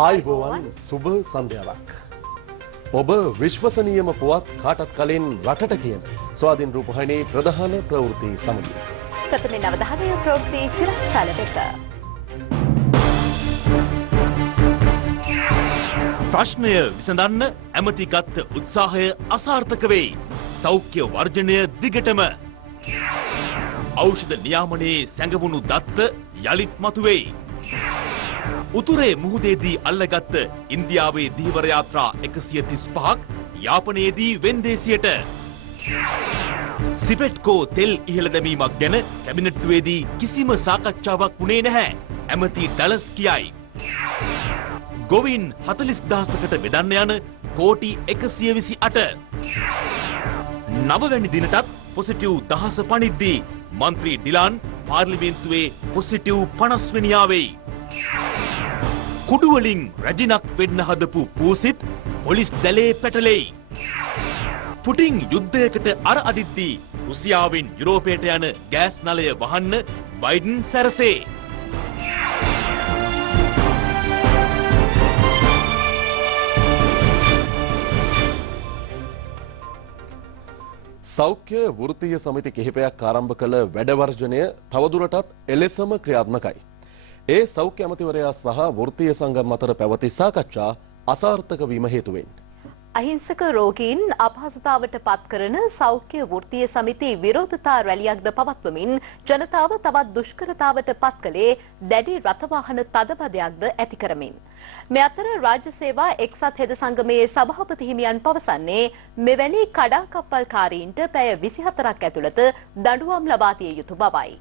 ආයුබෝවන් සුබ සන්ධ්‍යාවක්. ඔබ විශ්වසනීයම පුවත් කාටත් කලින් රටට කියන ස්වාධීන රූපවාහිනී ප්‍රධාන ප්‍රවෘත්ති සමගින්. ප්‍රථම නවධානය ප්‍රවෘත්ති සිරස්තල වෙත. ප්‍රශ්නය විසඳන්න ඇමතිගත් උත්සාහය අසාර්ථක වෙයි. සෞඛ්‍ය වර්ජනය දිගටම. ඖෂධ නියාමනයේ සැඟවුණු දත්ත යළිත් මතුවෙයි. උතුරේ මුහුදේදී අල්ලගත්ත ඉන්දියාවේ දීවර යාත්‍රා 135ක් යාපනයේදී වෙන්දේසියට. සිපෙට්කෝ තෙල් ඉහළ දැමීමක් ගැන කැබිනට්ටුවේදී කිසිම සාකච්ඡාවක් වුණේ නැහැ. ඇමති ඩලස් කියයි. ගොවින් 40,000කට බෙදන්න යන කෝටි 128. නවවැනි දිනටත් පොසිටිව් 1000 පනිද්දී මන්ත්‍රී ඩිලාන් පාර්ලිමේන්තුවේ පොසිටිව් 50 වෙනියාවෙයි. කුඩුවලින් රැජිනක් වෙන්න හදපු පූසිත් පොලිස් දැලේ පැටලෙයි. පුටින් යුද්ධයකට අර අදිද්දී රුසියාවෙන් යුරෝපයට යන ගෑස් නලය වහන්න බයිඩන් සැරසේ. සෞඛ්‍ය වෘත්තීය සමිති කිහිපයක් ආරම්භ කළ වැඩවර්ජනය තවදුරටත් එලෙසම ක්‍රියාත්මකයි. ඒ සෞඛ්‍ය අමාත්‍යවරයා සහ වෘත්තීය සංගම් අතර පැවති සාකච්ඡා අසාර්ථක වීම හේතුවෙන් අහිංසක රෝගීන් අපහසුතාවට පත් කරන සෞඛ්‍ය වෘත්තීය සමිති විරෝධතා රැලියක්ද පවත්වමින් ජනතාව තවත් දුෂ්කරතාවට පත් කළේ දැඩි රථවාහන තදබදයක්ද ඇති කරමින්. මේ අතර රාජ්‍ය සේවා එක්සත් හෙද සංගමයේ සභාපති හිමියන් පවසන්නේ මෙවැනි කඩාකප්පල්කාරීන්ට පැය 24ක් ඇතුළත දඬුවම් ලබා දිය යුතු බවයි.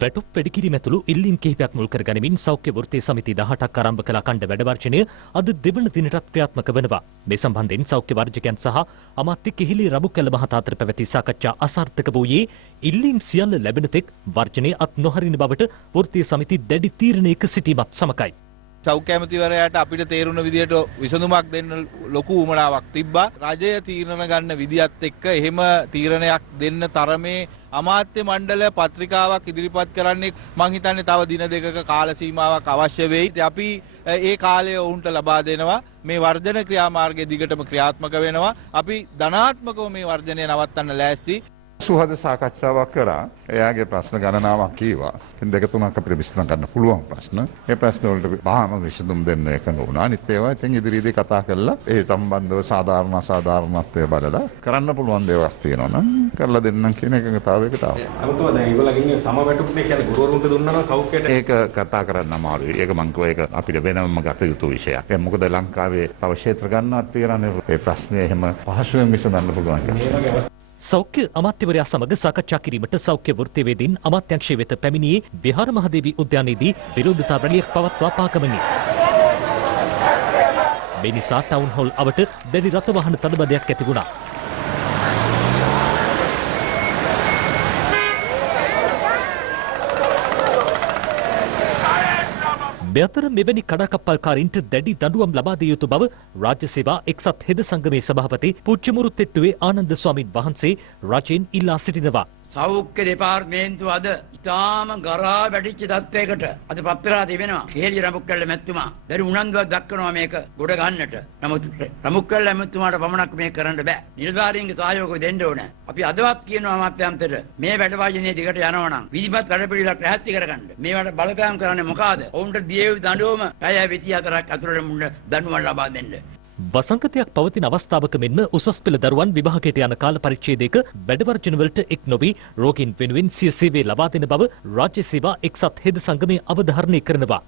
වැටුප් වැඩිකිරීම ඇතුළු ඉල්ලීම් කිහිපයක් මුල් කර ගනිමින් සෞඛ්‍ය වෘත්තීය සමිති 18ක් ආරම්භ කළ අඛණ්ඩ වැඩවර්ජනය අද දෙවන දිනටත් ක්‍රියාත්මක වෙනවා. මේ සම්බන්ධයෙන් සෞඛ්‍ය වර්ජකයන් සහ අමාත්‍ය කිහිලි රබුකැල මහතා අතර පැවති සාකච්ඡා අසාර්ථක වූයේ ඉල්ලීම් සියල්ල ලැබෙන තෙක් වර්ජනය අත් නොහරින බවට වෘත්තීය සමිති දැඩි තීරණයක සිටීමත් සමගයි. සෞඛ්‍ය ඇමතිවරයාට අපිට තේරුණ විදියට විසඳුමක් දෙන්න ලොකු උවමනාවක් තිබ්බා. රජය තීරණ ගන්න විදියත් එක්ක එහෙම තීරණයක් දෙන්න තරමේ අමාත්‍ය මණ්ඩල පත්‍රිකාවක් ඉදිරිපත් කරන්නේ මං හිතන්නේ තව දින දෙකක කාල සීමාවක් අවශ්‍ය වෙයි. අපි ඒ කාලය ඔවුන්ට ලබා දෙනවා. මේ වර්ධන ක්‍රියාමාර්ගය දිගටම ක්‍රියාත්මක වෙනවා. අපි ධනාත්මකව මේ වර්ධනය නවත්තන්න ලෑස්ති. සුහද සාකච්ඡාවක් කරා. එයාගේ ප්‍රශ්න ගණනාවක් කීවා. ඉතින් දෙක තුනක් අපිට විසඳ ගන්න පුළුවන් ප්‍රශ්න. ඒ ප්‍රශ්න වලට බාහම විසඳුම් දෙන්න එකඟ වුණා. අනිත් ඒවා ඉතින් ඉදිරියේදී කතා කරලා ඒ සම්බන්ධව සාධාරණ අසාධාරණත්වය බලලා කරන්න පුළුවන් දේවල් තියෙනවා නම් කරලා දෙන්නම් කියන එකඟතාවයකට ආවා. අමුතුම දැන් ඒගොල්ලන්ගේ සමවැටුප්නේ කියන්නේ ගුරුවරුන්ට දුන්නා නම් සෞඛ්‍යයට ඒක කතා කරන්න අමාරුයි. ඒක මං කිව්වා ඒක අපිට වෙනම ගත යුතු විෂයක්. ඒ මොකද ලංකාවේ තව ක්ෂේත්‍ර ගන්නවත් තියෙනනේ. ඒ ප්‍රශ්නේ එහෙම පහසුවෙන් විසඳන්න පුළුවන් කියලා. සෞඛ්‍ය අමාත්‍යවරයා සමග සාකච්ඡා කිරීමට සෞඛ්‍ය වෘත්තීයවේදීන් අමාත්‍යංශය වෙත පැමිණියේ විහාර මහදේවි උද්‍යානයේදී විරෝධතා රැලියක් පවත්වා පාකමනි. මේ නිසා ටවුන් හෝල් අවට දැඩි රථවාහන තදබදයක් ඇති වුණා. මෙතර මෙවැනි කඩාකප්පල්කාරීන්ට දැඩි දඬුවම් ලබා දිය යුතු බව රාජ්‍ය සේවා එක්සත් හෙද සංගමේ සභාපති පුච්චමුරු තෙට්ටුවේ ආනන්ද ස්වාමීන් වහන්සේ රජයෙන් ඉල්ලා සිටිනවා. සෞඛ්‍ය දෙපාර්තමේන්තුව අද ඉතාම ගරා වැඩිච්ච තත්වයකට අද පත් වෙලා තිබෙනවා. කේලි රමුක්කල්ල මැතිතුමා බැරි උනන්දුවක් දක්වනවා මේක ගොඩ ගන්නට. නමුත් රමුක්කල්ල මැතිතුමාට පමණක් මේක කරන්න බෑ. නිලධාරීන්ගේ සහයෝගය දෙන්න ඕන. අපි අදවත් කියනවා අමාත්‍යාංශයට මේ වැඩ දිගට යනවා නම් විධිමත් වැඩපිළිවෙලක් රැහැත්ති කරගන්න. මේවට බලපෑම් කරන්නේ මොකಾದ? ඔවුන්ට දිය යුතු දඬුවම පැය 24ක් ඇතුළත මුන්න දඬුවම් ලබා දෙන්න. වසංගතයක් පවතින අවස්ථාවක මෙන්ම උසස් පෙළ දරුවන් විභාගයට යන කාල පරිච්ඡේදයක වැඩවර්ජනවලට එක් නොවී රෝගීන් වෙනුවෙන් සිය සේවය ලබා දෙන බව රාජ්‍ය සේවා එක්සත් හෙද සංගමය අවධාරණය කරනවා.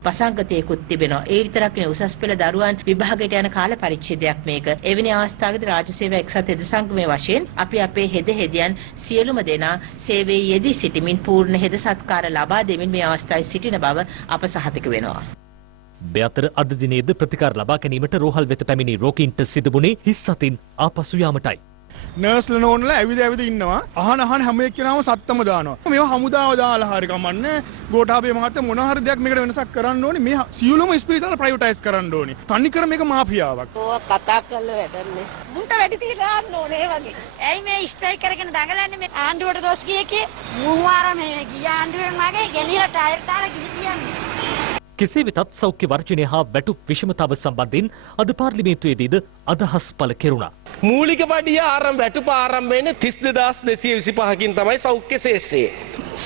වසංගතයකුත් තිබෙනවා. ඒ විතරක් නෙවෙයි උසස් පෙළ දරුවන් විභාගයට යන කාල පරිච්ඡේදයක් මේක. එවැනි අවස්ථාවකදී රාජ්‍ය සේවා එක්සත් හෙද සංගමයේ වශයෙන් අපි අපේ හෙදියන් සියලුම දෙනා සේවයේ යෙදී සිටමින් පූර්ණ හෙද සත්කාර ලබා දෙමින් මේ අවස්ථාවේ සිටින බව අප සහතික වෙනවා. මේ අතර අද දිනේද ප්‍රතිකාර ලබා ගැනීමට රෝහල් වෙත පැමිණි රෝගීන්ට සිදුවුණේ හිස් අතින් ආපසු යාමටයි. නර්ස්ලා නෝනලා ඇවිද ඉන්නවා. අහන හැම එක්කෙනාම සත්තම දානවා. මේවා හමුදාව දාලා හරි කමන්නේ. ගෝඨාභය මහත්තයා මොන හරි දෙයක් මේකට වෙනසක් කරන්න ඕනේ. මේ සියලුම ස්පීතාල ප්‍රයිවටයිස් කරන්න ඕනේ. තනි කර මේක මාෆියාවක්. ඕවා කතා කරලා වැඩන්නේ. මුන්ට වැඩි තියලා ගන්න ඕනේ ඒ වගේ. ඇයි මේ ස්ට්‍රයික් කරගෙන දඟලන්නේ මේ ආණ්ඩුවට දොස් කියේ මුන් වාර මේ ගිය ආණ්ඩුවෙන් වගේ ගෙනියලා ටයර් දාලා ගිහින් කෙසේ වෙතත් සෞඛ්‍ය වර්ජනය හා වැටුප් විෂමතාව සම්බන්ධයෙන් අද පාර්ලිමේන්තුවේදීද අදහස් පළ කෙරුණා. මූලික පඩිය වැටුප ආරම්භ වෙන්නේ 32225කින් තමයි සෞඛ්‍ය ශේෂ්ත්‍රයේ.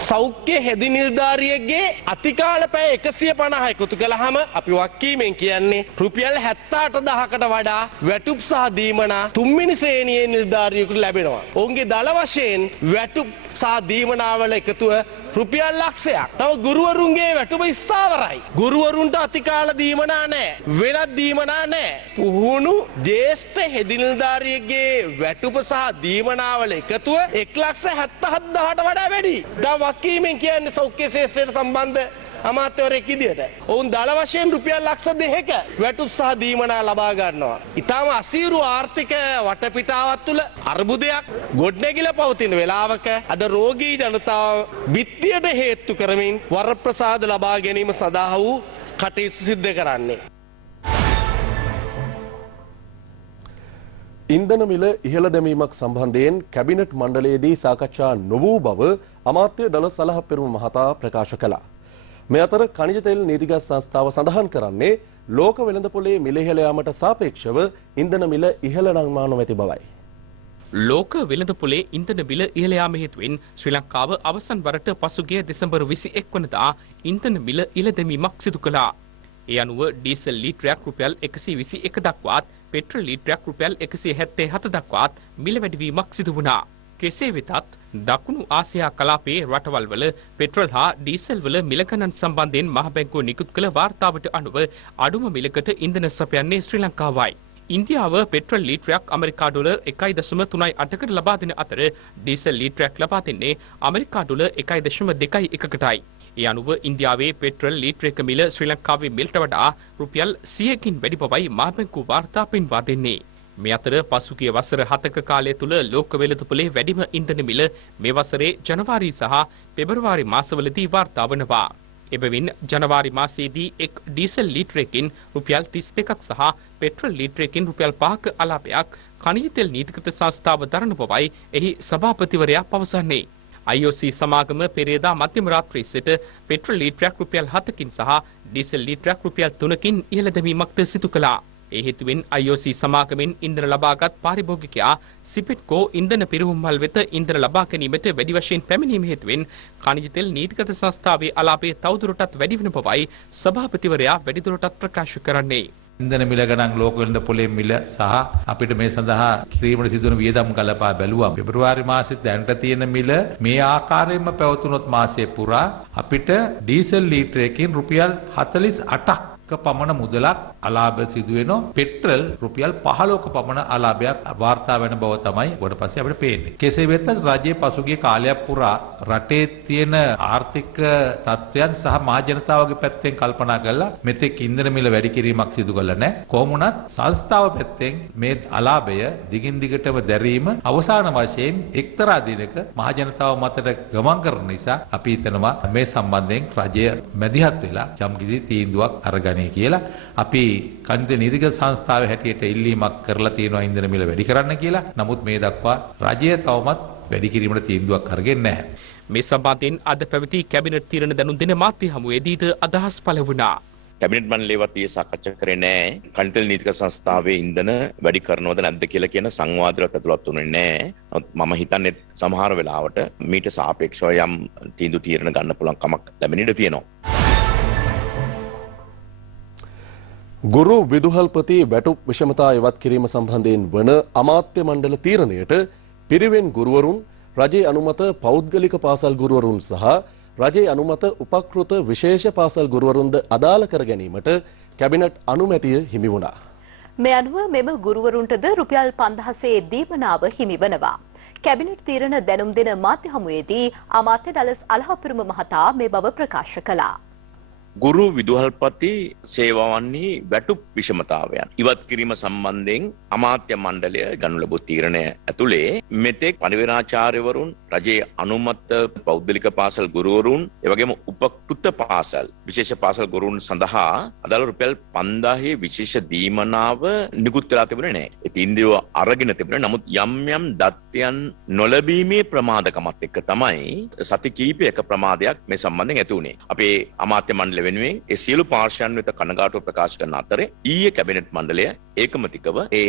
සෞඛ්‍ය හෙදි නිලධාරියෙක්ගේ අතිකාල පැය 150 එකතු කළාම අපි වක්කීමෙන් කියන්නේ රුපියල් 78000කට වඩා වැටුප් සහ දීමනා තුන්වෙනි ශ්‍රේණියේ නිලධාරියෙකුට ලැබෙනවා. ඔවුන්ගේ දල වශයෙන් වැටුප් සහ දීමනාවල එකතුව රුපියල් ලක්ෂයක්. තව ගුරුවරුන්ගේ වැටුප ස්ථාවරයි. ගුරුවරුන්ට අතිකාල දීමනා නැහැ. වෙනත් දීමනා නැහැ. පුහුණු ජ්‍යෙෂ්ඨ හෙදි නිලධාරියෙක්ගේ වැටුප සහ දීමනාවල එකතුව 1,77,000ට වඩා වැඩි. දැන් වකීමෙන් කියන්නේ සෞඛ්‍ය ශාස්ත්‍රයට සම්බන්ධ අමාත්‍යවරයෙක් විදියට. ඔවුන් දල වශයෙන් රුපියල් ලක්ෂ 2ක වැටුප් සහ දීමනා ලබා ගන්නවා. ඊටම අසීරු ආර්ථික වටපිටාවක් තුළ අර්බුදයක් ගොඩනැගිලා පවතින වෙලාවක අද රෝගී ජනතාව විත්තියට හේතු කරමින් වරප්‍රසාද ලබා ගැනීම සඳහා වූ කටයුතු සිදු කරන්නේ. ඉන්ධන මිල ඉහළ දැමීමක් සම්බන්ධයෙන් කැබිනට් මණ්ඩලයේදී සාකච්ඡා නොවූ බව අමාත්‍ය ඩලස් සලහපෙරුම මහතා ප්‍රකාශ කළා. මේ අතර ඛනිජ තෙල් නීතිගත් සංස්ථාව සඳහන් කරන්නේ ලෝක වෙළඳපොලේ මිල ඉහළ යාමට සාපේක්ෂව ඉන්ධන මිල ඉහළ නංවා නොමැති බවයි. ලෝක වෙළඳපොලේ ඉන්ධන මිල ඉහළ යාම හේතුවෙන් ශ්‍රී ලංකාව අවසන් වරට පසුගිය දෙසැම්බර් 21 වනදා ඉන්ධන මිල ඉහළ දැමීමක් සිදු කළා. ඒ අනුව ඩීසල් ලීටරයක් රුපියල් 121 දක්වාත් පෙට්‍රල් ලීටරයක් රුපියල් 177 දක්වාත් මිල වැඩිවීමක් සිදු වුණා. කෙසේ වෙතත් දකුණු ආසියා කලාපයේ රටවල් වල පෙට්‍රල් හා ඩීසල් වල මිල ගණන් සම්බන්ධයෙන් මහ බැංකුව නිකුත් කළ වාර්තාවට අනුව අඩුම මිලකට ඉන්ධන සපයන්නේ ශ්‍රී ලංකාවයි. ඉන්දියාව පෙට්‍රල් ලීටරයක් ඇමරිකා ඩොලර් 1.38කට ලබා දෙන අතර ඩීසල් ලීටරයක් ලබා දෙන්නේ ඇමරිකා ඩොලර් 1.21කටයි. ඒ අනුව ඉන්දියාවේ පෙට්‍රල් ලීටරයක මිල ශ්‍රී ලංකාවේ මිලට වඩා රුපියල් 100කින් වැඩි බවයි මහ බැංකුව වාර්තා පෙන්වා දෙන්නේ. මේ අතර පසුගිය වසර 7ක කාලය තුල ලෝක වෙළඳපොලේ වැඩිම ඉන්ධන මිල මේ වසරේ ජනවාරි සහ පෙබරවාරි මාසවලදී වාර්තා වනවා. එබැවින් ජනවාරි මාසයේදී එක් ඩීසල් ලීටරයකින් රුපියල් 32ක් සහ පෙට්‍රල් ලීටරයකින් රුපියල් 5ක අලාභයක් ඛනිජ තෙල් නීතිගත සංස්ථාව දරන බවයි එහි සභාපතිවරයා පවසන්නේ. IOC සමාගම පෙරේදා මධ්‍යම රාත්‍රියේ සිට පෙට්‍රල් ලීටරයක් රුපියල් 7කින් සහ ඩීසල් ලීටරයක් රුපියල් 3කින් ඉහළ දැමීමක්ද සිදු කළා. ඒ හේතුවෙන් IOC සමාගමෙන් ඉන්ධන ලබාගත් පාරිභෝගිකයා සිපෙට්කෝ ඉන්ධන පිරිහුම්මල් වෙත ඉන්ධන ලබා ගැනීමට වැඩි වශයෙන් පැමිණීම හේතුවෙන් ඛනිජ තෙල් නීතිගත සංස්ථාවේ අලාභය තවදුරටත් වැඩි වෙන බවයි සභාපතිවරයා වැඩිදුරටත් ප්‍රකාශ කරන්නේ. ඉන්ධන මිල ගණන් ලෝක වෙළඳපොලේ මිල සහ අපිට මේ සඳහා කිරීමට සිදුවන වියදම් ගලපා බැලුවා. පෙබරවාරි මාසෙත් දැනට තියෙන මිල මේ ආකාරයෙන්ම පැවතුනොත් මාසය පුරා අපිට ඩීසල් ලීටරයකින් රුපියල් 48ක් පමණ මුදලක් අලාභ සිදු වෙනවා. පෙට්‍රල් රුපියල් 15ක පමණ අලාභයක් වාර්තා වෙන බව තමයි ඊට පස්සේ අපිට පේන්නේ. කෙසේ වෙතත් රජයේ පසුගිය කාලයක් පුරා රටේ තියෙන ආර්ථික තත්ත්වයන් සහ මහ ජනතාවගේ පැත්තෙන් කල්පනා කරලා මෙතෙක් ඉන්ධන මිල වැඩි කිරීමක් සිදු කළා නැහැ. කොහොම වුණත් සංස්ථාව පැත්තෙන් මේ අලාභය දිගින් දිගටම දැරීම අවසාන වශයෙන් එක්තරා දිනක මහ ජනතාව මතට ගමන් කරන නිසා අපි හිතනවා මේ සම්බන්ධයෙන් රජය මැදිහත් වෙලා යම්කිසි තීන්දුවක් අරගනී කියලා. අපි ඛනිජ නීතිගත සංස්ථාවේ හැටියට ඉල්ලීමක් කරලා තියෙනවා ඉන්ධන මිල වැඩි කරන්න කියලා. නමුත් මේ දක්වා රජය තවමත් වැඩි කිරීමට තීන්දුවක් අරගෙන නැහැ. මේ සම්බන්ධයෙන් අද පැවති කැබිනට් තීරණ දැනුම් දෙන මාධ්‍ය හමුවේදීද අදහස් පළ වුණා. කැබිනට් මණ්ඩලයවත් ඊයේ සාකච්ඡා කරේ නැහැ. ඛනිජ තෙල් නීතිගත සංස්ථාවේ ඉන්ධන වැඩි කරනවද නැද්ද කියලා කියන සංවාදයක් ඇතුළත් වුණේ නැහැ. මම හිතන්නේ සමහර වෙලාවට මීට සාපේක්ෂව යම් තීන්දුව තීරණ ගන්න පුළුවන් කමක් ලැබෙන ඉඩ තියෙනවා. ගුරු විදුහල්පති වැටුප් විෂමතා ඉවත් කිරීම සම්බන්ධයෙන් වන අමාත්‍ය මණ්ඩල තීරණයට පිරිවෙන් ගුරුවරුන්, රජයේ අනුමත පෞද්ගලික පාසල් ගුරුවරුන් සහ රජයේ අනුමත උපකෘත විශේෂ පාසල් ගුරුවරුන්ද අදාළ කර ගැනීමට කැබිනට් අනුමැතිය හිමි වුණා. මේ අනුව මෙම ගුරුවරුන්ටද රුපියල් 5000 දීමනාව හිමි වනවා. කැබිනට් තීරණ දැනුම් දෙන මාධ්‍ය හමුවේදී අමාත්‍ය ඩලස් අලහපුරම මහතා මේ බව ප්‍රකාශ කළා. ගුරු විදුහල්පති සේවාවන්හි වැටුප් විෂමතාවයන් ඉවත් කිරීම සම්බන්ධයෙන් අමාත්‍ය මණ්ඩලය ගනු ලැබූ තීරණය ඇතුලේ මෙතෙක් පරිවේනාචාර්යවරුන් රජයේ අනුමත පෞද්ගලික පාසල් ගුරුවරුන් එවැගේම උපකෘත පාසල් විශේෂ පාසල් ගුරුවරුන් සඳහා අදාළ රුපියල් 5000 විශේෂ දීමනාව නිකුත් වෙලා තිබුණේ නැහැ. ඒ තීන්දුව අරගෙන තිබුණේ. නමුත් යම් යම් දත්තයන් නොලැබීමේ ප්‍රමාදකමත් එක්ක තමයි සති කිහිපයක ප්‍රමාදයක් මේ සම්බන්ධයෙන් ඇති වුණේ. අපේ අමාත්‍ය මණ්ඩලය වෙනුවෙන් ඒ සියලු පාර්ශ්වයන් වෙත කනගාටුව ප්‍රකාශ කරන අතරේ ඊයේ කැබිනට් මණ්ඩලය ඒකමතිකව ඒ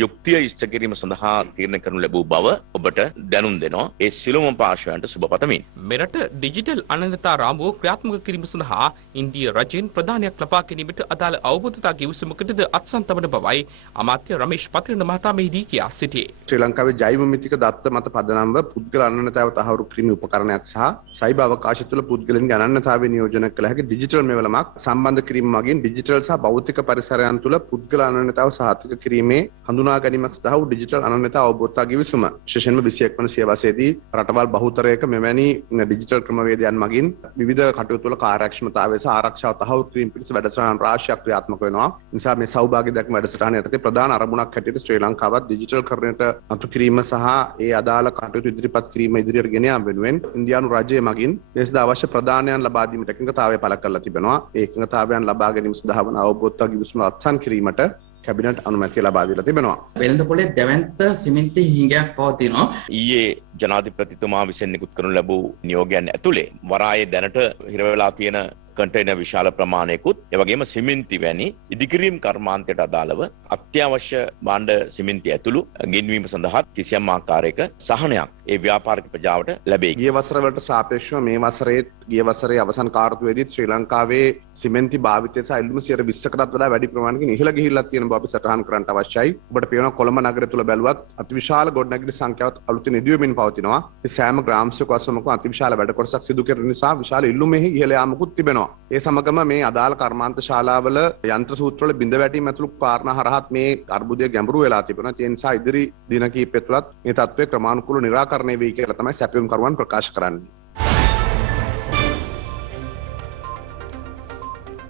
යුක්තිය ඉෂ්ට කිරීම සඳහා තීරණය කරනු ලැබූ බව ඔබට දැනුම් දෙනවා. ඒ සියලුම පාර්ශ්වයන්ට සුබ පතමින්. මෙරට ඩිජිටල් අනන්‍යතා රාමුව ක්‍රියාත්මක කිරීම සඳහා ඉන්දිය රජයෙන් ප්‍රධානයක් ලබා ගැනීමට අදාළ අවබෝධතා ගිවිසුමකටද අත්සන් තබන බවයි අමාත්‍ය රමේෂ් පතිරණ මහතා මෙහිදී කියා සිටියේ. ශ්‍රී ලංකාවේ ජෛව මිතික දත්ත මත පදනම්ව පුද්ගල අනන්‍යතාව තහවුරු කිරීමේ උපකරණයක් සහ සයිබර් අවකාශය තුළ පුද්ගලයන්ගේ අනන්‍යතාවය නියෝජනය කළ හැකි ඩිජිටල් මෙවලමක් සම්බන්ධ කිරීම මගින් ඩිජිටල් සහ භෞතික පරිසරයන් තුළ පුද්ගල අනන්‍යතාව සහතික කිරීමේ හඳුනා ගැනීමක් සඳහා වූ ඩිජිටල් අනන්‍යතාව අවබෝධතා ගිවිසුම විශේෂයෙන්ම 21 වන සියවසේදී රටවල් බහුතරයක මෙවැනි ඩිජිටල් ක්‍රමවේදයන් මගින් විවිධ කටයුතු වල කාර්යක්ෂමතාවය සහ ආරක්ෂාව තහවුරු කිරීම පිණිස වැඩසටහන් රාශියක් ක්‍රියාත්මක වෙනවා. නිසා මේ සෞභාග්‍ය දැක්ම වැඩසටහන යටතේ ප්‍රධාන අරමුණක් හැටියට ශ්‍රී ලංකාවත් ඩිජිටල් කරණයට අතු කිරීම සහ ඒ අදාළ කටයුතු ඉදිරිපත් කිරීම ඉදිරියට ගෙන යාම වෙනුවෙන් ඉන්දියානු රජය මගින් මේ සඳහා අවශ්‍ය ප්‍රදානයන් ලබා දීමට එකඟතාවය පළ කරලා තිබෙනවා. ඒ එකඟතාවයන් ලබා ගැනීම සඳහා වන අවබෝධතා ගිවිසුම අත්සන් කිරීමට කැබිනට් අනුමැතිය ලබා දීලා තිබෙනවා. වෙළඳ පොලේ දැවැන්ත සිමෙන්ති හිඟයක් පවතිනවා. ඊයේ ජනාධිපතිතුමා විසින් නිකුත් කරනු ලැබූ නියෝගයන් ඇතුලේ වරායේ දැනට හිර වෙලා තියෙන කන්ටේනර් විශාල ප්‍රමාණයකුත් එවැගේම සිමෙන්ති වැනි ඉදිකිරීම් කර්මාන්තයට අදාළව අත්‍යවශ්‍ය භාණ්ඩ සිමෙන්ති ඇතුළු ගෙන්වීම සඳහා කිසියම් ආකාරයක සහනයක් ඒ ව්‍යාපාරික ප්‍රජාවට ලැබේ. ගිය වසර වලට සාපේක්ෂව මේ වසරේ ගිය වසරේ අවසන් කාර්තුවේදී ශ්‍රී ලංකාවේ සිමෙන්ති භාවිතය සහ ඉල්ලුම 20%කටත් වඩා වැඩි ප්‍රමාණයකින් ඉහළ ගිහිල්ලා තියෙන බව අපි සටහන් කරන්නට අවශ්‍යයි. ඔබට පේනවා කොළඹ නගරය තුල බැලුවත් අතිවිශාල ගොඩනැගිලි සංඛ්‍යාවක් අලුතින් ඉදිවෙමින් පවතිනවා. මේ සෑම ග්‍රාමස්යක වසමක අතිවිශාල වැඩ කොටසක් සිදු කරන නිසා විශාල ඉල්ලුමෙහි ඉහළ යාමකුත් තිබෙනවා. ඒ සමගම මේ අදාළ කර්මාන්ත ශාලාවල යන්ත්‍ර සූත්‍රවල බිඳ වැටීම ඇතුළු කාරණා හරහත් මේ අර්බුදය ගැඹුරු වෙලා තිබෙනවා. ඒ නිසා ඉදිරි දින කිහිපය තුළත් මේ තත්ත්වය ක්‍රමානුකූලව නිරාකරණය වෙයි කියලා තමයි සැපයුම් කරුවන් ප්‍රකාශ කරන්නේ.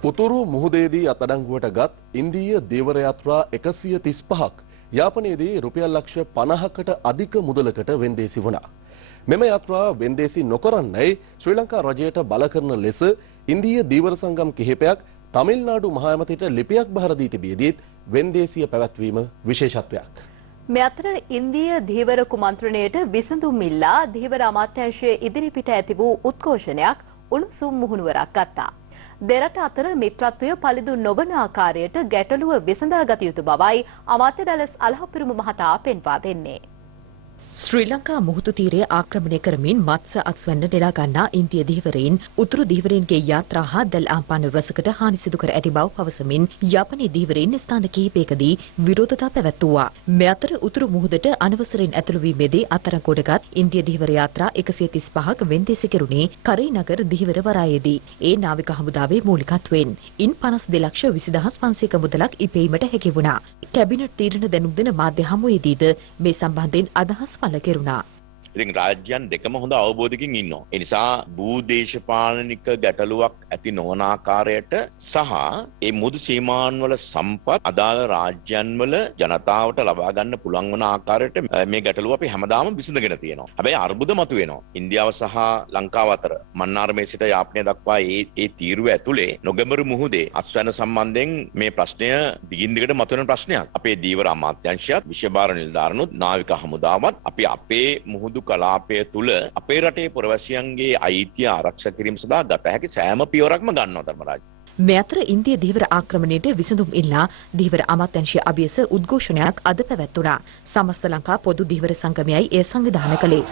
උතුරු මුහුදේදී අත්අඩංගුවට ගත් ඉන්දීය ධීවර යාත්‍රා 135ක් යාපනයේදී රුපියල් ලක්ෂ 50කට අධික මුදලකට වෙන්දේසි වුණා. මෙම යාත්‍රා වෙන්දේසි නොකරන්නයි ශ්‍රී ලංකා රජයට බල කරන ලෙස ඉන්දීය ධීවර සංගම් කිහිපයක් තමිල්නාඩු මහ ඇමතිට ලිපියක් බහර දී තිබියදීත් වෙන්දේසිය පැවැත්වීම විශේෂත්වයක්. මේ අතර ඉන්දීය ධීවර කුමන්ත්‍රණයට විසඳුම් ඉල්ලා ධීවර අමාත්‍යාංශයේ ඉදිරිපිට ඇති වූ උද්ඝෝෂණයක් උණුසුම් මුහුණුවරක් ගත්තා. දෙරට අතර මිත්‍රත්වය පළිදු නොවන ආකාරයට ගැටලුව විසඳාගත යුතු බවයි අමාත්‍ය ඩලස් අලහපිරුම මහතා පෙන්වා දෙන්නේ. ශ්‍රී ලංකා මුහුදු තීරය ආක්‍රමණය කරමින් මත්ස්‍ය අස්වැන්න නෙලා ගන්නා ඉන්දිය ධීවරයින් උතුරු ධීවරයින්ගේ යාත්‍රා හා දල් ආම්පාන රසකට හානි සිදු කර ඇති බව පවසමින් යාපනයේ ධීවරයින් ස්ථාන කිහිපයකදී විරෝධතා පැවැත්වුවා. මේ අතර උතුරු මුහුදට අනවසරෙන් ඇතුළු වීමේදී අත්අඩංගුවටගත් ඉන්දිය ධීවර යාත්‍රා 135ක් වෙන්දේසි කෙරුණේ කරේනගර ධීවර වරායේදී. ඒ නාවික හමුදාවේ මූලිකත්වයෙන් ඉන් 52,20,500ක මුදලක් ඉපෙීමට හැකි වුණා. කැබිනට් තීරණ දැනුම් දෙන මාධ්‍ය හමුවේදීද මේ සම්බන්ධයෙන් අදහස් පළ කෙරුණා. ඉතින් රාජ්‍යයන් දෙකම හොඳ අවබෝධකින් ඉන්නවා. ඒ නිසා භූදේශපාලනික ගැටලුවක් ඇති නොවන ආකාරයට සහ ඒ මුදු සීමාන් වල සම්පත් අදාළ රාජ්‍යයන් වල ජනතාවට ලබා ගන්න පුළුවන් වන ආකාරයට මේ ගැටලුව අපි හැමදාම විසඳගෙන තියෙනවා. හැබැයි අර්බුද මතුවෙනවා. ඉන්දියාව සහ ලංකාව අතර මන්නාරමේ සිට යාපනය දක්වා ඒ තීරුව ඇතුලේ නොගැඹුරු මුහුදේ අස්වැන්න සම්බන්ධයෙන් මේ ප්‍රශ්නය දිගින් දිගට මතුවෙන ප්‍රශ්නයක්. අපේ ධීවර අමාත්‍යාංශයත් විශේෂ නිලධාරනුත් නාවික හමුදාවත් අපි අපේ මුහුදු කලාපය තුළ අපේ රටේ පුරවැසියන්ගේ අයිතිය ආරක්ෂා කිරීම සඳහා ගත හැකි සෑම පියවරක්ම ගන්නවා ධර්මරාජ්. මේ අතර ඉන්දිය ධීවර ආක්‍රමණයට විසඳුම් ඉල්ලා ධීවර අමාත්‍යාංශය අභියස උද්ඝෝෂණයක් අද පැවැත්වුණා. සමස්ත ලංකා පොදු ධීවර සංගමයයි එය සංවිධානය කළේ.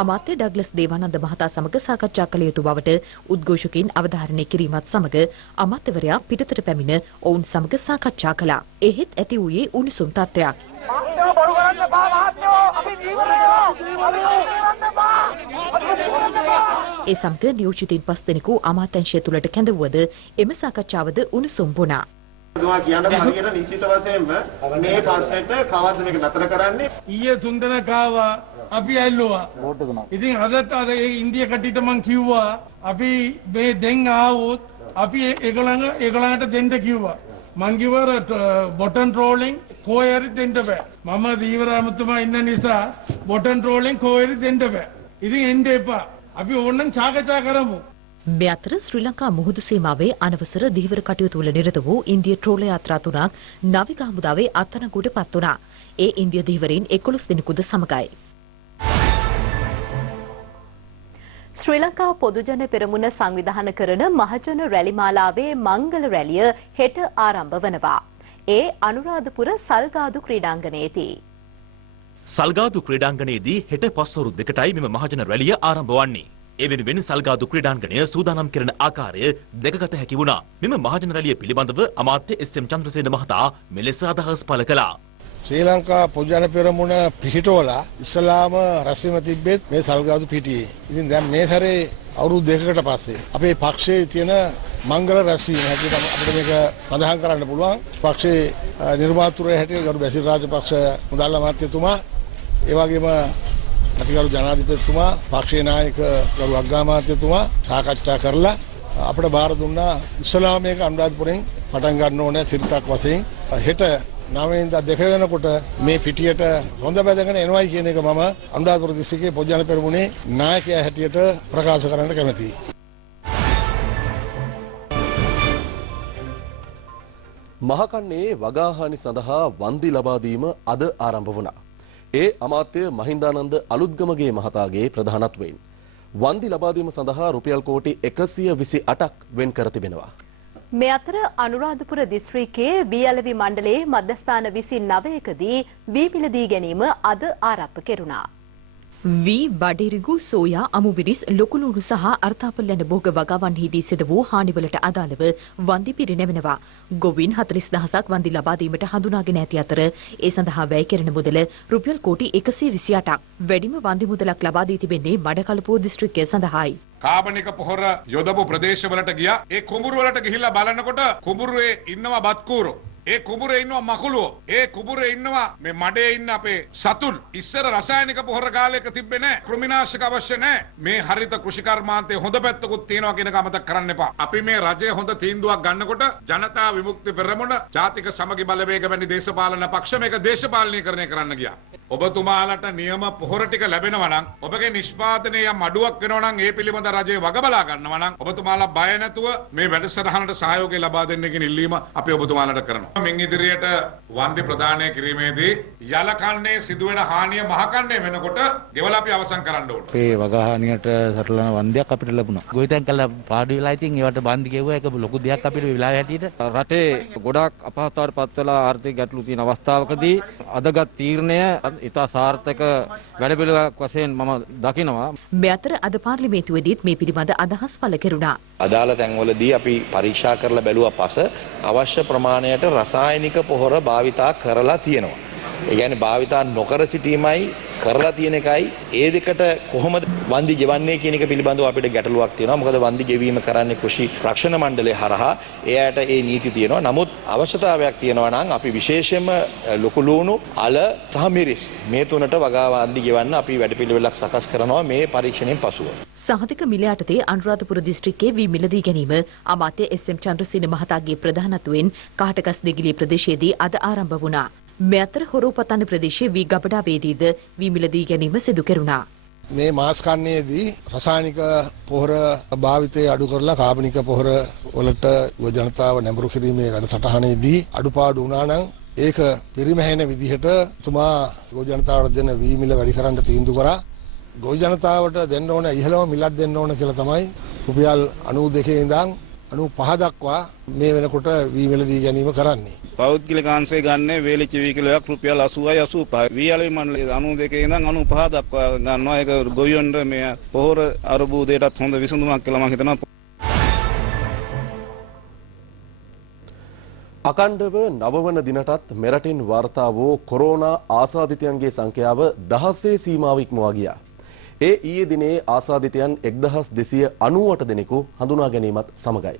අමාත්‍ය ඩග්ලස් දේවානන්ද මහතා සමග සාකච්ඡා කළ යුතු බවට උද්ඝෝෂකයින් අවධාරණය කිරීමත් සමග අමාත්‍යවරයා පිටතට පැමිණ ඔවුන් සමග සාකච්ඡා කළා. එහෙත් ඇති වූයේ උණුසුම් තත්ත්වයක්. ඒ සමග නියෝජිතින් 5 දෙනෙකු අමාත්‍යංශය තුළට කැඳවුවද එම සාකච්ඡාවද උණුසුම් වුණා. තුමා කියන්න හරියට නිශ්චිත වශයෙන්ම මේ ප්‍රශ්නෙට කවද්ද මේක නතර කරන්නේ? ඊයේ තුන්දෙන කාවා අපි ඇල්ලුවා. ඉතින් අදත් අද ඉන්දිය කට්ටියට මං කිව්වා අපි මේ දෙන් ආවොත් අපි ඒගොල්ලන්ට දෙන්න කිව්වා. මං කිව්වා බොටන් රෝලින් කොහෙරි දෙන්න බෑ. මම දීවර අමුතුමා ඉන්න නිසා බොටන් රෝලින් කොහෙරි දෙන්න බෑ. ඉතින් එන්න එපා. අපි ඕනනම් සාකච්ඡා කරමු. මේ අතර ශ්‍රී ලංකා මුහුදු සීමාවේ අනවසර දීවර කටයුතු වල නිරත වූ ඉන්දිය ට්‍රෝල යාත්‍රා තුනක් නාවික හමුදාවේ අත්අඩංගුවට පත් වුණා. ඒ ඉන්දිය දීවරීන් 11 දෙනෙකුද සමගයි. ශ්‍රී ලංකා පොදුජන පෙරමුණ සංවිධානය කරන මහජන රැලි මාලාවේ මංගල රැලිය හෙට ආරම්භ වනවා. ඒ අනුරාධපුර සල්ගාදු ක්‍රීඩාංගණයේදී. සල්ගාදු ක්‍රීඩාංගණයේදී හෙට පස්වරු 2ටයි මෙම මහජන රැලිය ආරම්භ වන්නේ. ඒ වෙනුවෙන් සල්ගාදු ක්‍රීඩාංගණය සූදානම් කරන ආකාරය දැකගත හැකි වුණා. මෙම මහජන රැලිය පිළිබඳව අමාත්‍ය එස්.එම්. චන්ද්‍රසේන මහතා මෙලෙස අදහස් පළ කළා. ශ්‍රී ලංකා පොදුජන පෙරමුණ පිහිටවලා ඉස්ලාම රැස්වීම තිබෙත් මේ සල්ගාදු පිටියේ. ඉතින් දැන් මේ සැරේ අවුරුදු දෙකකට පස්සේ අපේ පක්ෂයේ තියෙන මංගල රැස්වීම හැටියට අපිට මේක සඳහන් කරන්න පුළුවන්. පක්ෂයේ නිර්මාතෘය හැටියට ගරු බැසිල් රාජපක්ෂ මුදල් අමාත්‍යතුමා ඒ වගේම අතිගරු ජනාධිපතිතුමා පක්ෂයේ නායක ගරු අග්ගාමාත්‍යතුමා සාකච්ඡා කරලා අපිට බාර දුන්නා ඉස්ලාමයක අනුරාධපුරෙන් පටන් ගන්න ඕනේ සිරිතක් වශයෙන් හෙට 9 වෙනිදා 2 වෙනකොට මේ පිටියට හොඳ බැදගෙන එනවයි කියන එක මම අනුරාධපුර දිස්ත්‍රික්කයේ පොදුජන පෙරමුණේ නායකයා හැටියට ප්‍රකාශ කරන්න කැමැතියි. මහකන්නේ වගාහානි සඳහා වන්දි ලබා දීම අද ආරම්භ වුණා. ඒ අමාත්‍ය මහින්දානන්ද අලුත්ගමගේ මහතාගේ ප්‍රධානත්වයෙන් වන්දි ලබා දීම සඳහා රුපියල් කෝටි 128ක් වෙන් කර තිබෙනවා. මේ අතර අනුරාධපුර දිස්ත්‍රික්කයේ වී මණ්ඩලයේ මධ්‍යස්ථාන 29කදී වී මිලදී ගැනීම අද ආරම්භ කෙරුණා. වී බඩිරිගු සෝයා අමුවිරිස් ලොකුලුණු සහ අර්ථාපල් යන භෝග වගාවන්හිදී සිදු වූ හානිවලට අදාළව වන්දි පිරිනැමෙනවා. ගොවීන් 40000ක් වන්දි ලබා දීමට හඳුනාගෙන ඇති අතර ඒ සඳහා වැය කෙරෙන මුදල රුපියල් කෝටි 128ක්. වැඩිම වන්දි මුදලක් ලබා දී තිබෙන්නේ මඩකලපුව දිස්ත්‍රික්කය සඳහායි. කාබනික පොහොර යොදපු ප්‍රදේශවලට ගියා. ඒ කුඹුරු වලට ගිහිල්ලා බලනකොට කුඹුරුවේ ඉන්නවා බත්කූරෝ. ඒ කුඹුරේ ඉන්නවා මකුළුවෝ. ඒ කුඹුරේ ඉන්නවා මේ මඩේ ඉන්න අපේ සතුන්. ඉස්සර රසායනික පොහොර කාලයක තිබ්බේ නැහැ. කෘමිනාශක අවශ්‍ය නැහැ. මේ හරිත කෘෂි කර්මාන්තයේ හොඳ පැත්තකුත් තියෙනවා කියන එක අමතක කරන්න එපා. අපි මේ රජයේ හොඳ තීන්දුවක් ගන්නකොට ජනතා විමුක්ති පෙරමුණ, ජාතික සමගි බලවේග වැනි දේශපාලන පක්ෂ මේක දේශපාලනීකරණය කරන්න ගියා. ඔබතුමාලට නියම පොහොර ටික ලැබෙනවා නම්, ඔබගේ නිෂ්පාදනයේ යම් අඩුවක් වෙනවා නම් ඒ පිළිබඳ රජය වග බලා ගන්නවා නම් ඔබතුමාලා බය නැතුව මේ වැඩසටහනට සහයෝගය ලබා දෙන්න කියන ඉල්ලීම අපි ඔබතුමාලට කරනවා. මින් ඉදිරියට වන්දි ප්‍රදානය කිරීමේදී යලකන්නේ සිදුවෙන හානිය මහකන්නේ වෙනකොට ගෙවලා අපි අවසන් කරන්න ඕනේ. අපේ වගහානියට සටලන වන්දියක් අපිට ලැබුණා. ගොවිතැන් කළා පාඩු වෙලා ඉතින් ඒවට වන්දි ගෙවුවා. ඒක ලොකු දෙයක් අපිට වෙලාව හැටියට. රටේ ගොඩාක් අපහසුතාවට පත් වෙලා ආර්ථික ගැටලු තියෙන අවස්ථාවකදී අදගත් තීරණය ඉතා සාර්ථක වැඩපිළිවෙලක් වශයෙන් මම දකිනවා. මේ අතර අද පාර්ලිමේන්තුවේදීත් මේ පිළිබඳ අදහස් පළ කෙරුණා. අදාළ තැන්වලදී අපි පරීක්ෂා කරලා බැලුවා පස අවශ්‍ය ප්‍රමාණයට රසායනික පොහොර භාවිතා කරලා තියෙනවා. ඒ කියන්නේ භාවිතා නොකර සිටීමයි කරලා තියෙන එකයි ඒ දෙකට කොහොමද වන්දි ගෙවන්නේ කියන එක පිළිබඳව අපිට ගැටලුවක් තියෙනවා. මොකද වන්දි ගෙවීම කරන්නේ කෘෂි රක්ෂණ මණ්ඩලය හරහා. එයාට ඒ නීති තියෙනවා. නමුත් අවශ්‍යතාවයක් තියෙනවා නම් අපි විශේෂයෙන්ම ලොකු ලුණු, අල සහ මිරිස් මේ තුනට වගා වන්දි ගෙවන්න අපි වැඩපිළිවෙලක් සකස් කරනවා මේ පරීක්ෂණයෙන් පසුව. සහතික මිල යටතේ අනුරාධපුර දිස්ත්‍රික්කයේ වී මිලදී ගැනීම අමාත්‍ය එස්.එම්. චන්ද්‍රසේන මහතාගේ ප්‍රධානත්වයෙන් කාටකස් දෙගිලිය ප්‍රදේශයේදී අද ආරම්භ වුණා. මේ අතර හොරෝපතන්න ප්‍රදේශයේ වී ගබඩාවේදීද වී මිලදී ගැනීම සිදු කෙරුණා. මේ මාස් කන්නේදී රසායනික පොහොර භාවිතය අඩු කරලා කාබනික පොහොර වලට ජනතාව නැඹුරු කිරීමේ වැඩසටහනේදී අඩුපාඩු වුණා නම් ඒක පරිමහැන විදිහට තුමා ජනතාවට දෙන වී මිල වැඩි කරන්න තීන්දුව කරා. ජනතාවට දෙන්න ඕන ඉහළම මිලක් දෙන්න ඕන කියලා තමයි රුපියල් 92 ඉඳන් 95 දක්වා මේ වෙනකොට වී මිලදී ගැනීම කරන්නේ. පෞද්ගලික අංශය ගන්න වේලිච්ච වී කිලෝයක් රුපියල් 80යි 85. වී අලෙවි මණ්ඩලයේ 92 ඉඳන් 95 දක්වා ගන්නවා. ඒක ගොවියන්ට මේ පොහොර අරුබුදයටත් හොඳ විසඳුමක් කියලා මම හිතනවා. අකණ්ඩව නවවන දිනටත් මෙරටින් වාර්තා වූ කොරෝනා ආසාදිතයන්ගේ සංඛ්‍යාව දහස්සේ සීමාව ඉක්මවා ගියා. ඒ ඊයේ දිනේ ආසාදිතයන් 1298 දෙනෙකු හඳුනා ගැනීමත් සමගයි.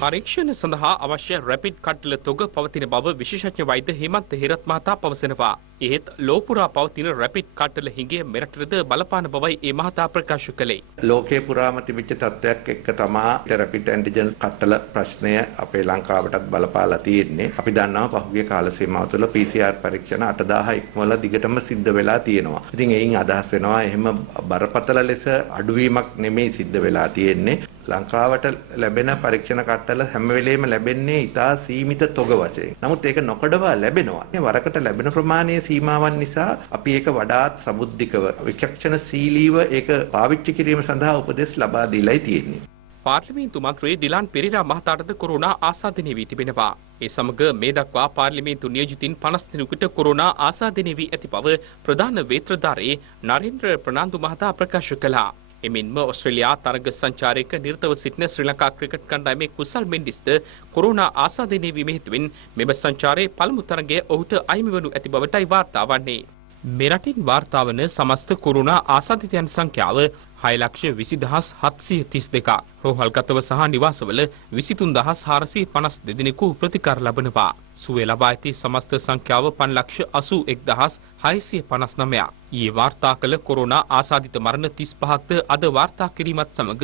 පරීක්ෂණ සඳහා අවශ්‍ය රැපිඩ් කට්ටල තොග පවතින බව විශේෂඥ වෛද්‍ය හේමන්ත හිරත් මහතා පවසනවා. එහෙත් ලෝපුරා පවතින රැපිඩ් කට්ටල හිඟේ මෙරටටද බලපාන බවයි ඒ මහතා ප්‍රකාශ කළේ. ලෝකයේ පුරාම තිබිච්ච තත්ත්වයක් එක්ක තමා රැපිඩ් ඇන්ටිජන් කට්ටල ප්‍රශ්නය අපේ ලංකාවටත් බලපාලා තියෙන්නේ. අපි දන්නවා පහුගිය කාල සීමාව තුළ PCR පරීක්ෂණ 8000 ඉක්මවලා දිගටම සිද්ධ වෙලා තියෙනවා. ඉතින් එයින් අදහස් වෙනවා එහෙම බරපතල ලෙස අඩුවීමක් නෙමෙයි සිද්ධ වෙලා තියෙන්නේ. ලංකාවට ලැබෙන පරීක්ෂණ කට්ටල හැම වෙලේම ලැබෙන්නේ ඉතා සීමිත තොග වශයෙන්. නමුත් ඒක නොකඩවා ලැබෙනවා. වරකට ලැබෙන ප්‍රමාණයේ සීමාවන් නිසා අපි ඒක වඩාත් සමුද්දිකව විචක්ෂණශීලීව ඒක පාවිච්චි කිරීම සඳහා උපදෙස් ලබා දීලායි තියෙන්නේ. පාර්ලිමේන්තු මන්ත්‍රී ඩිලාන් පෙරේරා මහතාටද කොරෝනා ආසාදනය වී තිබෙනවා. ඒ සමග මේ දක්වා පාර්ලිමේන්තු නියෝජිතින් 50 දෙනෙකුට කොරෝනා ආසාදනය වී ඇති බව ප්‍රධාන වේත්‍රධාරී නරින්ද්‍ර ප්‍රනාන්දු මහතා ප්‍රකාශ කළා. එමෙන්ම ඔස්ට්‍රේලියා තරග සංචාරයක නිරතව සිටින ශ්‍රී ලංකා ක්‍රිකට් කණ්ඩායමේ කුසල් මෙන්ඩිස්ද කොරෝනා ආසාදනය වීම හේතුවෙන් මෙම සංචාරයේ පළමු තරගය ඔහුට අහිමි වනු ඇති බවටයි වාර්තා වන්නේ. මෙරටින් වාර්තා වන සමස්ත කොරෝනා ආසාදිතයන් සංඛ්‍යාව 6,20,732ක්. රෝහල්ගතව සහ නිවාසවල 23,452 දෙනෙකු ප්‍රතිකාර ලබනවා. සුවය ලබා ඇති සමස්ත සංඛ්‍යාව 5,81,659ක්. ඊයේ වාර්තා කළ කොරෝනා ආසාදිත මරණ 35ක්ද අද වාර්තා කිරීමත් සමග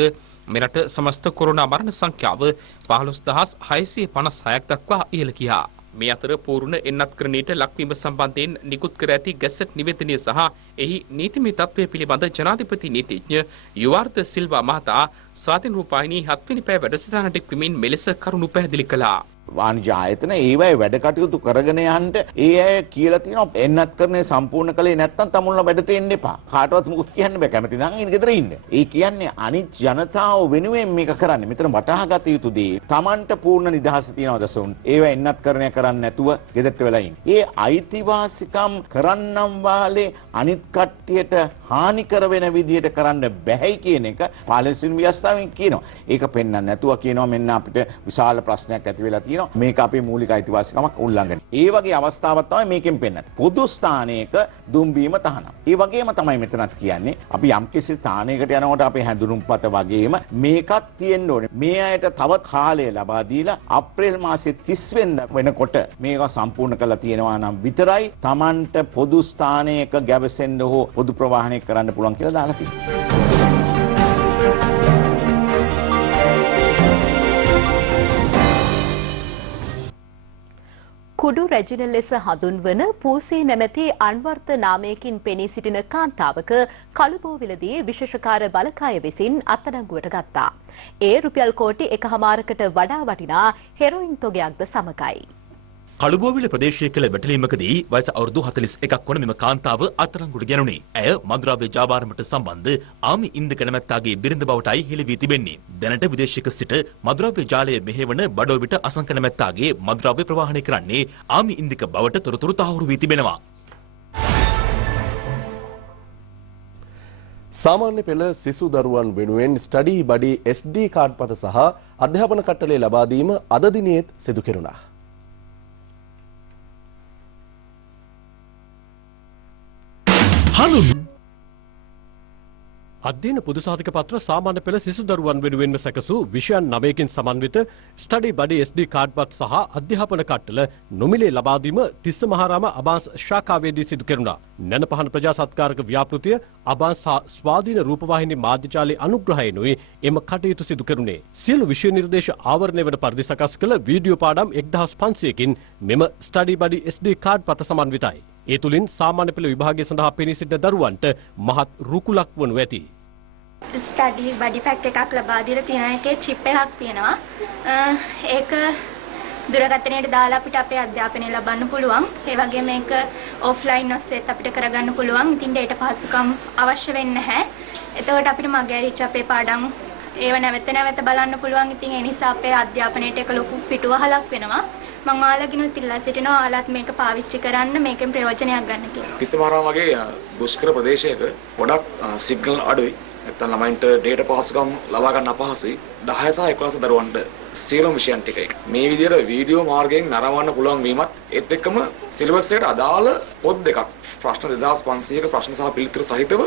මෙරට සමස්ත කොරෝනා මරණ සංඛ්‍යාව 15,656ක් දක්වා ඉහළ ගියා. මේ අතර පූර්ණ එන්නත්කරණයට ලක්වීම සම්බන්ධයෙන් නිකුත් කර ඇති ගැසට් නිවේදනය සහ එහි නීතිමය තත්ත්වය පිළිබඳ ජනාධිපති නීතිඥ යුවාර්ද සිල්වා මහතා ස්වාධීන රූපවාහිනී 7 වෙනි පැය වැඩසටහනට එක්වීමෙන් මෙලෙස කරුණු පැහැදිලි කළා. වාණිජ්‍ය ආයතන ඒවයි වැඩ කටයුතු කරගෙන යන්න ඒ අය කියලා තියෙනවා එන්නත්කරණය සම්පූර්ණ කළේ නැත්නම් තමුන්ලා වැඩ තෙන්න එපා. කාටවත් මුකුත් කියන්න බෑ. කැමති නම් ඉන්න ගෙදර ඉන්න. ඒ කියන්නේ අනිත් ජනතාව වෙනුවෙන් මේක කරන්නේ. මෙතන වටහා ගත යුතු දේ Tamanට පූර්ණ නිදහස තියනවද සොන්. ඒව එන්නත්කරණය කරන්නේ නැතුව ගෙදරට වෙලා ඉන්න. ඒ අයිතිවාසිකම් කරන්නම් වාලේ අනිත් කට්ටියට හානි කර වෙන විදියට කරන්න බැහැයි කියන එක පාලන ව්‍යවස්ථාවෙන් කියනවා. ඒක පෙන්වන්න නැතුව කියනවා මෙන්න අපිට විශාල ප්‍රශ්නයක් ඇති වෙලා තියෙනවා. මේක අපේ මූලික අයිතිවාසිකමක් උල්ලංඝනය. ඒ වගේ අවස්ථාවක් තමයි මේකෙන් පෙන්වන්නේ. පොදු ස්ථානයක දුම්බීම තහනම්. ඒ වගේම තමයි මෙතනත් කියන්නේ අපි යම්කිසි ස්ථානයකට යනකොට අපේ හැඳුනුම්පත වගේම මේකත් තියෙන්න ඕනේ. මේ අයට තව කාලය ලබා දීලා අප්‍රේල් මාසේ 30 වෙනිදා වෙනකොට මේක සම්පූර්ණ කරලා තියෙනවා නම් විතරයි Tamanට පොදු ස්ථානයක ගැවසෙන්න හෝ පොදු ප්‍රවාහනය කරන්න පුළුවන් කියලා දාලා තියෙනවා. කුඩු රැජින ලෙස හඳුන්වන පූසේ නැමැති අන්වර්ථ නාමයකින් පෙනී සිටින කාන්තාවක කළුබෝවිලදී විශේෂකාර බලකාය විසින් අත්අඩංගුවට ගත්තා. ඒ රුපියල් කෝටි 1.5කට වඩා වටිනා හෙරොයින් තොගයක්ද සමගයි. කළුබෝවිල ප්‍රදේශයේ කළ වැටලීමකදී වයස අවුරුදු 41ක් වන මෙම කාන්තාව අත්අඩංගුවට ගැනුණේ. ඇය මද්‍රව්‍ය ජාවාරමට සම්බන්ධ ආමි ඉන්දක නැමැත්තාගේ බිරිඳ බවටයි හෙළි වී තිබෙන්නේ. දැනට විදේශයක සිට මද්‍රව්‍ය ජාලය මෙහෙවන බඩෝවිට අසංක නැමැත්තාගේ මද්‍රව්‍ය ප්‍රවාහනය කරන්නේ ආමි ඉන්දික බවට තොරතුරු තහවුරු වී තිබෙනවා. සාමාන්‍ය පෙළ සිසු දරුවන් වෙනුවෙන් ස්ටඩි බඩි SD කාඩ් පත සහ අධ්‍යාපන කට්ටලය ලබා දීම අද දිනේත් සිදු කෙරුණා. අධ්‍යයන පොදු සාධක පත්‍ර සාමාන්‍ය පෙළ සිසු දරුවන් වෙනුවෙන්ම සැකසූ විෂයන් 9කින් සමන්විත ස්ටඩි බඩි SD කාඩ්පත් සහ අධ්‍යාපන කට්ටල නොමිලේ ලබා දීම තිස්ස මහාරාම අබාන්ස් ශාඛාවේදී සිදු කෙරුණා. නැනපහන ප්‍රජා සත්කාරක ව්‍යාපෘතිය අබාන්ස් ස්වාධීන රූපවාහිනී මාධ්‍යජාලයේ අනුග්‍රහයෙන්ුයි එම කටයුතු සිදු කෙරුණේ. සියලු විෂය නිර්දේශ ආවරණය වන පරිදි සකස් කළ වීඩියෝ පාඩම් 1500කින් මෙම ස්ටඩි බඩි SD කාඩ්පත සමන්විතයි. ඒ තුලින් සාමාන්‍ය පෙළ විභාගය සඳහා පෙනී සිටින දරුවන්ට මහත් රුකුලක් වනු ඇති. ස්ටඩි බඩි පැක් එකක් ලබා දීලා තියෙන එකේ චිප් එකක් තියෙනවා. ඒක දුරකථනයට දාලා අපිට අපේ අධ්‍යාපනය ලබන්න පුළුවන්. ඒ වගේම මේක ඔෆ්ලයින් ඔස්සේත් අපිට කරගන්න පුළුවන්. ඉතින් ඩේටා පහසුකම් අවශ්‍ය වෙන්නේ නැහැ. එතකොට අපිට මගහැරිච්ච අපේ පාඩම් ඒව නැවත නැවත බලන්න පුළුවන්. ඉතින් ඒ නිසා අපේ අධ්‍යාපනයට එක ලොකු පිටුවහලක් වෙනවා. මම ඔයාලගෙනුත් ඉල්ලා සිටිනවා ඔයාලත් මේක පාවිච්චි කරන්න, මේකෙන් ප්‍රයෝජනයක් ගන්න කියලා. කිසිමාරාම වගේ දුෂ්කර ප්‍රදේශයක ගොඩක් සිග්නල් අඩුයි. නැත්නම් ළමයින්ට ඩේටා පහසුකම් ලබා ගන්න අපහසුයි. 10 සහ 11 දරුවන්ට සියලුම විෂයන් ටික එක. මේ විදිහට වීඩියෝ මාර්ගයෙන් නරඹන්න පුළුවන් වීමත් ඒත් එක්කම සිලබස් එකට අදාළ පොත් දෙකක් ප්‍රශ්න 2500ක ප්‍රශ්න සහ පිළිතුරු සහිතව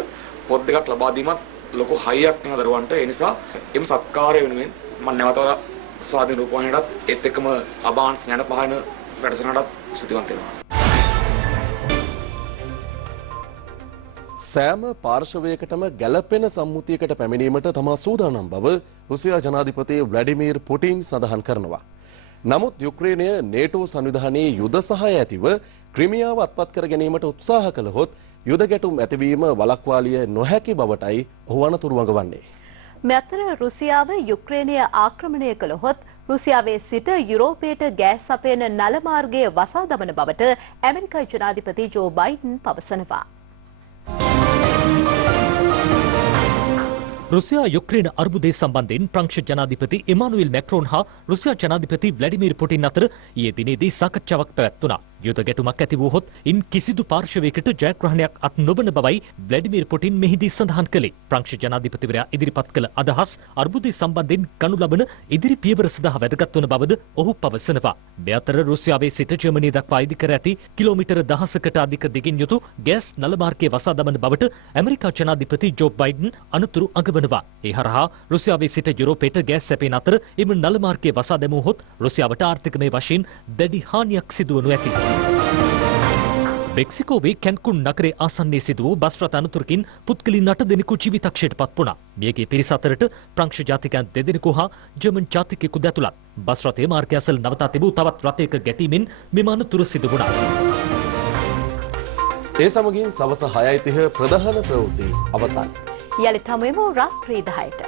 පොත් දෙකක් ලබා දීමත් ලොකු හයියක් වෙන දරුවන්ට. ඒ නිසා එම් සත්කාරය වෙනුවෙන් මම නැවතවර ස්වාධීන රූපවාහිනියටත් ඒත් එක්කම අබාන්ස් නැණ පහන වැඩසටහනටත් ස්තුතිවන්ත වෙනවා. සෑම පාර්ශවයකටම ගැලපෙන සම්මුතියකට පැමිණීමට තමා සූදානම් බව රුසියා ජනාධිපති ව්ලැඩිමීර් පුටින් සඳහන් කරනවා. නමුත් යුක්‍රේනය නේටෝ සංවිධානයේ යුද සහාය ඇතිව ක්‍රිමියාව අත්පත් කර ගැනීමට උත්සාහ කළහොත් යුද ගැටුම් ඇතිවීම වළක්වාලිය නොහැකි බවටයි ඔහු අනතුරු වඟවන්නේ. මෙතර රුසියාව යුක්‍රේනය ආක්‍රමණය කළහොත් රුසියාවේ සිට යුරෝපයට ගෑස් සපයන නල මාර්ගය වසා දමන බවට ඇමරිකා ජනාධිපති ජෝ බයිඩන් පවසනවා. රුසියා යුක්‍රේන අර්බුදය සම්බන්ධයෙන් ප්‍රංශ ජනාධිපති ඉමානුවෙල් මැක්‍රෝන් හා රුසියා ජනාධිපති ව්ලැඩිමීර් පුටින් අතර ඊයේ දිනේදී සාකච්ඡාවක් පැවැත්වුණා. යුද ගැටුමක් ඇති වූහොත් ඉන් කිසිදු පාර්ශවයකට ජයග්‍රහණයක් අත් නොවන බවයි ව්ලැඩිමීර් පුටින් මෙහිදී සඳහන් කළේ. ප්‍රංශ ජනාධිපතිවරයා ඉදිරිපත් කළ අදහස් අර්බුදය සම්බන්ධයෙන් ගනු ලබන ඉදිරි පියවර සඳහා වැදගත් වන බවද ඔහු පවසනවා. මේ අතර රුසියාවේ සිට ජර්මනිය දක්වා ඉදි කර ඇති කිලෝමීටර 10කට අධික දිගින් යුතු ගෑස් නල මාර්ගය වසා දමන බවට ඇමරිකා ජනාධිපති ජෝ බයිඩන් අනුතුරු අඟවනවා. ඒ හරහා රුසියාවේ සිට යුරෝපයට ගෑස් සැපෙන අතර එම නල මාර්ගය වසා දැමුවහොත් රුසියාවට ආර්ථිකමය වශයෙන් දැඩි හානියක් සිදුවනු ඇති. මෙක්සිකෝවේ කැන්කුන් නගරේ ආසන්නයේ සිදු වූ බස් රථ අනතුරකින් පුද්ගලයන් 8 දෙනෙකු ජීවිතක්ෂයට පත් වුණා. මියගිය පිරිස අතරට ප්‍රංශ ජාතිකයන් 2 දෙනෙකු හා ජර්මන් ජාතිකයෙකු ඇතුළත්. බස් රථයේ මාර්ගය අසල නවතා තිබූ තවත් රථයක ගැටීමෙන් මෙම අනතුර සිදු වුණා. ඒ සමගින් සවස 6:30 ප්‍රධාන ප්‍රවෘත්ති අවසන්. යලිත් හමුවෙමු රාත්‍රී 10ට.